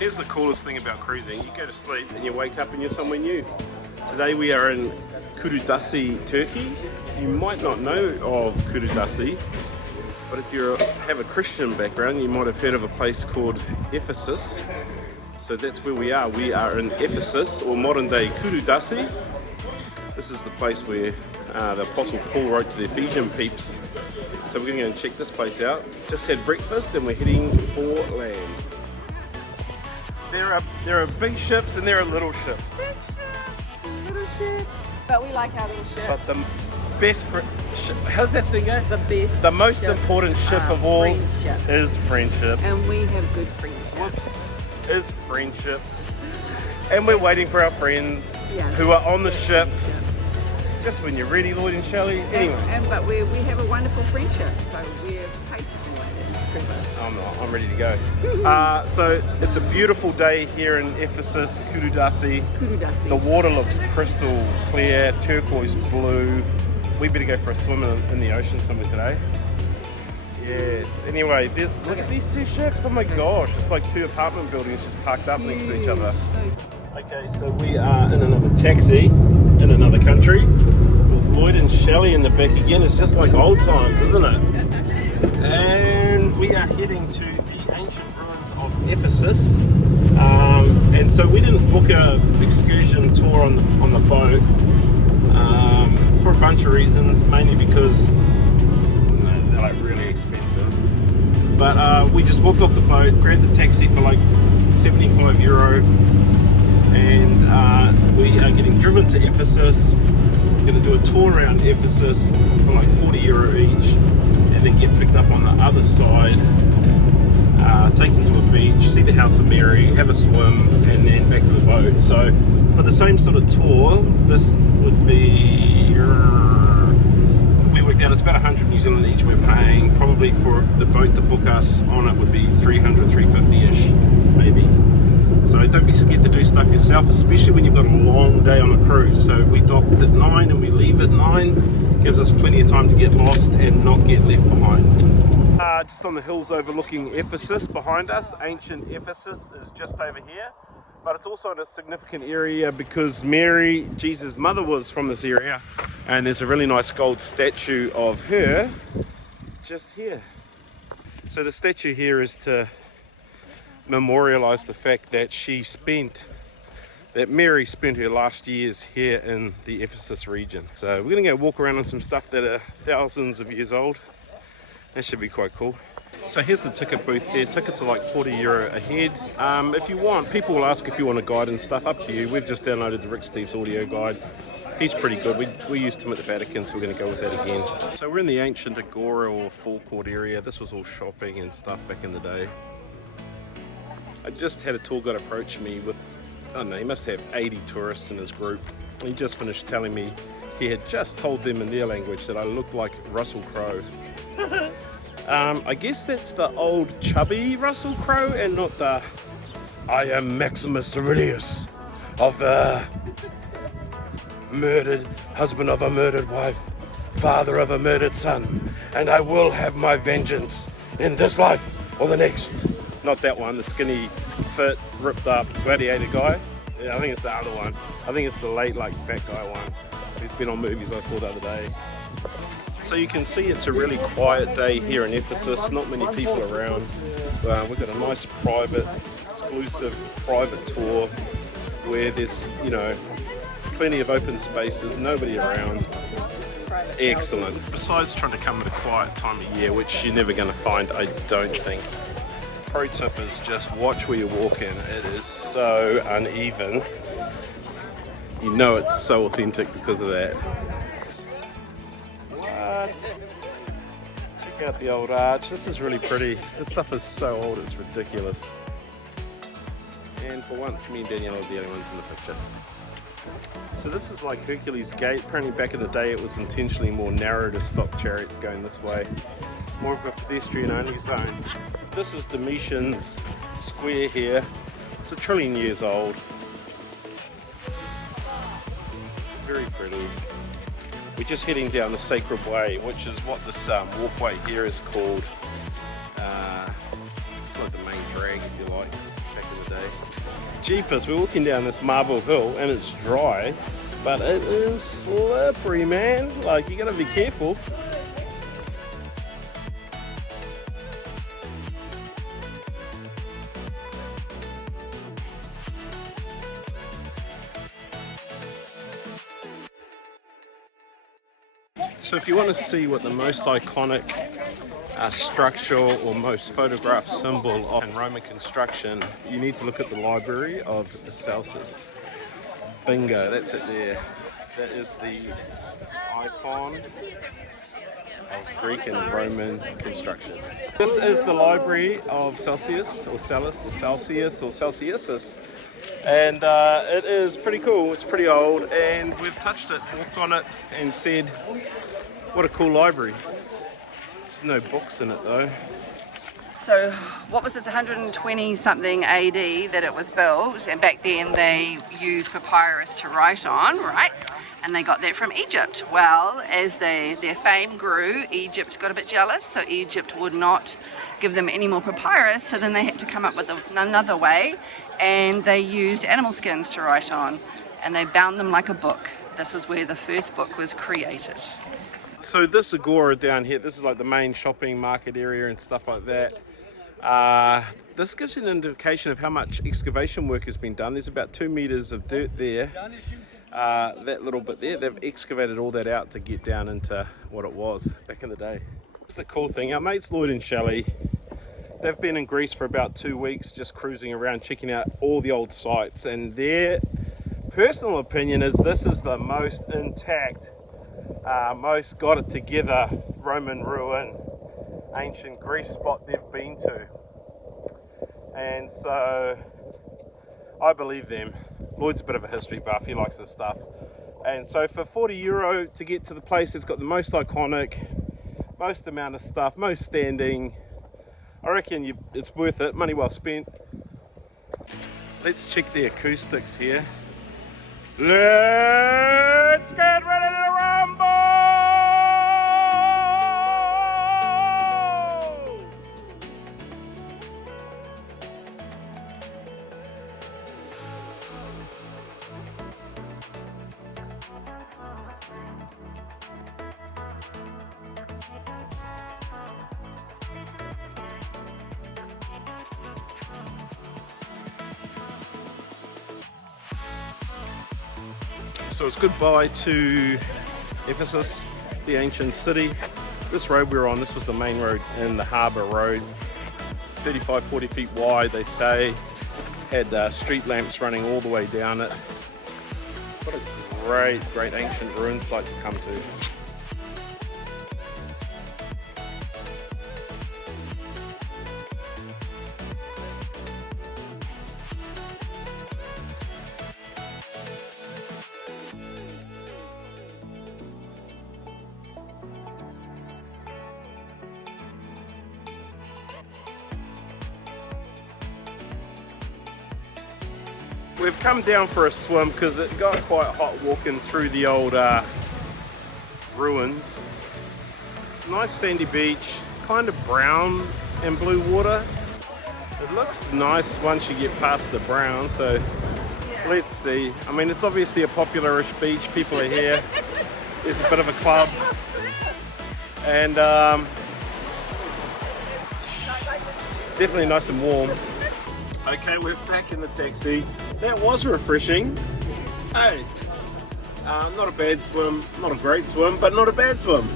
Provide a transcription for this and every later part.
Here's the coolest thing about cruising. You go to sleep and you wake up and you're somewhere new. Today we are in Kududasi, Turkey. You might not know of Kududasi, but if you have a Christian background, you might have heard of a place called Ephesus. So that's where we are. We are in Ephesus, or modern day Kududasi. This is the place where the Apostle Paul wrote to the Ephesian peeps. So we're going to go and check this place out. Just had breakfast and we're heading for land. There are big ships and there are little ships. Big ships, little ships. But we like our little ship. But the best how's that thing go? The most important ship of all is friendship. And we have good friendship. Whoops, is friendship. And we're waiting for our friends who are on the ship. Just when you're ready, Lloyd and Shelley. Anyway. But we have a wonderful friendship, so we're patiently waiting. I'm ready to go. So it's a beautiful day here in Ephesus, Kududasi. The water looks crystal clear, turquoise blue. We better go for a swim in the ocean somewhere today. Yes. Anyway, look at these two ships. Oh my gosh, it's like two apartment buildings just parked up next to each other. Okay, so we are in another taxi in another country with Lloyd and Shelley in the back again. It's just like old times, isn't it? And we are heading to the ancient ruins of Ephesus. And so we didn't book an excursion tour on the boat for a bunch of reasons, mainly because they're like really expensive. But we just walked off the boat, grabbed the taxi for like €75. And we are getting driven to Ephesus. We're going to do a tour around Ephesus for like €40 each, and then get picked up on the other side, taken to a beach, see the House of Mary, have a swim, and then back to the boat. So for the same sort of tour, this would be, we worked out it's about 100 New Zealand each we're paying. Probably for the boat to book us on it would be 300, 350-ish, maybe. So don't be scared to do stuff yourself, especially when you've got a long day on a cruise. So we docked at 9 and we leave at 9. Gives us plenty of time to get lost and not get left behind. Just on the hills overlooking Ephesus behind us. Ancient Ephesus is just over here. But it's also in a significant area because Mary, Jesus' mother, was from this area. And there's a really nice gold statue of her just here. So the statue here is to memorialize the fact that Mary spent her last years here in the Ephesus region. So we're going to go walk around on some stuff that are thousands of years old. That should be quite cool. So here's the ticket booth here. Tickets are like €40 a head. If you want, people will ask if you want a guide and stuff. Up to you. We've just downloaded the Rick Steves audio guide. He's pretty good. We used him at the Vatican, so we're going to go with that again. So we're in the ancient Agora or forecourt area. This was all shopping and stuff back in the day. I just had a tour guide approach me with, I don't know, he must have 80 tourists in his group. He just finished telling me he had just told them in their language that I looked like Russell Crowe. I guess that's the old chubby Russell Crowe and not the I am Maximus Aurelius of the murdered husband of a murdered wife, father of a murdered son, and I will have my vengeance in this life or the next. Not that one, the skinny, fit, ripped up gladiator guy. Yeah, I think it's the other one. I think it's the late, like, fat guy one. He's been on movies I saw the other day. So you can see it's a really quiet day here in Ephesus. Not many people around. We've got a nice private, exclusive private tour where there's, you know, plenty of open spaces, nobody around. It's excellent. Besides trying to come at a quiet time of year, which you're never going to find, I don't think. Pro tip is just watch where you're walking. It is so uneven. You know it's so authentic because of that. What? Check out the old arch. This is really pretty. This stuff is so old, it's ridiculous. And for once, me and Danielle are the only ones in the picture. So this is like Hercules Gate. Apparently back in the day it was intentionally more narrow to stop chariots going this way. More of a pedestrian only zone. This is Domitian's Square here. It's 1 trillion years old. It's very pretty. We're just heading down the Sacred Way, which is what this walkway here is called. It's like the main drag, if you like. back in the day. Jeepers, we're walking down this marble hill and it's dry, but it is slippery, man. Like, you gotta be careful. So if you want to see what the most iconic structure or most photographed symbol of Roman construction, you need to look at the Library of Celsus. Bingo, that's it there. That is the icon of Greek and Roman construction. This is the Library of Celsus, or Celus, or Celsius, or Celsiusus. And it is pretty cool. It's pretty old, and we've touched it, walked on it, and said, what a cool library. There's no books in it though. So what was this, 120 something AD that it was built, and back then they used papyrus to write on, right? And they got that from Egypt. Well, as their fame grew, Egypt got a bit jealous, so Egypt would not give them any more papyrus, so then they had to come up with another way, and they used animal skins to write on, and they bound them like a book. This is where the first book was created. So this agora down here, this is like the main shopping market area and stuff like that. This gives you an indication of how much excavation work has been done. There's about 2 meters of dirt there. That little bit there, they've excavated all that out to get down into what it was back in the day. That's the cool thing. Our mates Lloyd and Shelley, they've been in Greece for about 2 weeks, just cruising around, checking out all the old sites, and their personal opinion is this is the most intact, most got it together Roman ruin, ancient Greece spot they've been to. And so I believe them. Lloyd's a bit of a history buff, he likes this stuff. And so for €40 to get to the place that's got the most iconic, most amount of stuff, most standing, I reckon it's worth it, money well spent. Let's check the acoustics here. Let's get ready to rumble! So it's goodbye to Ephesus, the ancient city. This road we were on, this was the main road in the harbour road. 35, 40 feet wide, they say. Had street lamps running all the way down it. What a great, great ancient ruin site to come to. We've come down for a swim because it got quite hot walking through the old ruins. Nice sandy beach, kind of brown and blue water. It looks nice once you get past the brown, so let's see. I mean, it's obviously a popularish beach, people are here. There's a bit of a club. And it's definitely nice and warm. Okay, we're back in the taxi. That was refreshing. Hey, not a bad swim, not a great swim, but not a bad swim.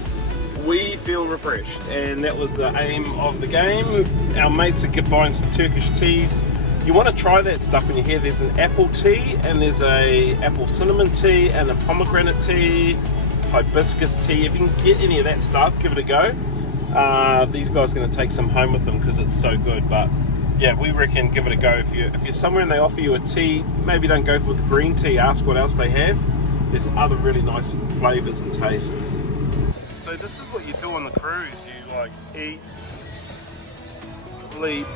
We feel refreshed, and that was the aim of the game. Our mates are buying some Turkish teas. You want to try that stuff when you're here. There's an apple tea, and there's a apple cinnamon tea, and a pomegranate tea, hibiscus tea. If you can get any of that stuff, give it a go. These guys are going to take some home with them because it's so good, but yeah, we reckon give it a go. If you're somewhere and they offer you a tea, maybe don't go with green tea, ask what else they have. There's other really nice flavours and tastes. So this is what you do on the cruise. You like eat, sleep,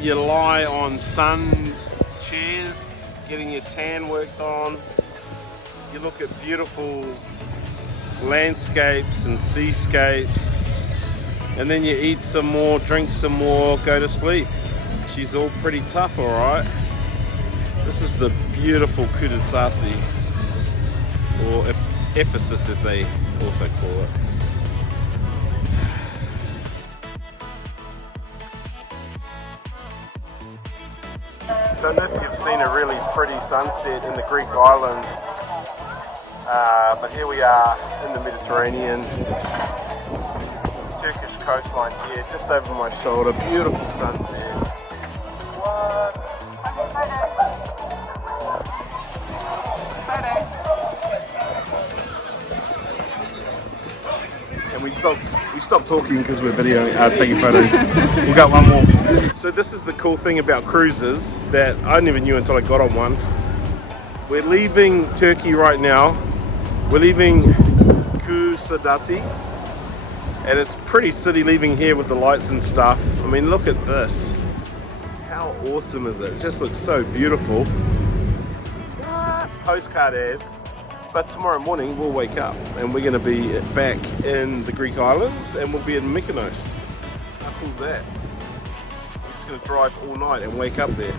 you lie on sun chairs, getting your tan worked on, you look at beautiful landscapes and seascapes, and then you eat some more, drink some more, go to sleep. She's all pretty tough, alright. This is the beautiful Kududasi, or Ephesus as they also call it. I don't know if you've seen a really pretty sunset in the Greek islands, but here we are in the Mediterranean, Turkish coastline here, just over my shoulder, beautiful sunset. What? And we stopped talking because we're taking photos. We'll go one more. So this is the cool thing about cruises that I never knew until I got on one. We're leaving Turkey right now. We're leaving Kuşadasi, and it's a pretty city leaving here with the lights and stuff. I mean, look at this. How awesome is it? It just looks so beautiful. Postcard as. But tomorrow morning we'll wake up and we're going to be back in the Greek islands and we'll be in Mykonos. How cool's that? We're just going to drive all night and wake up there.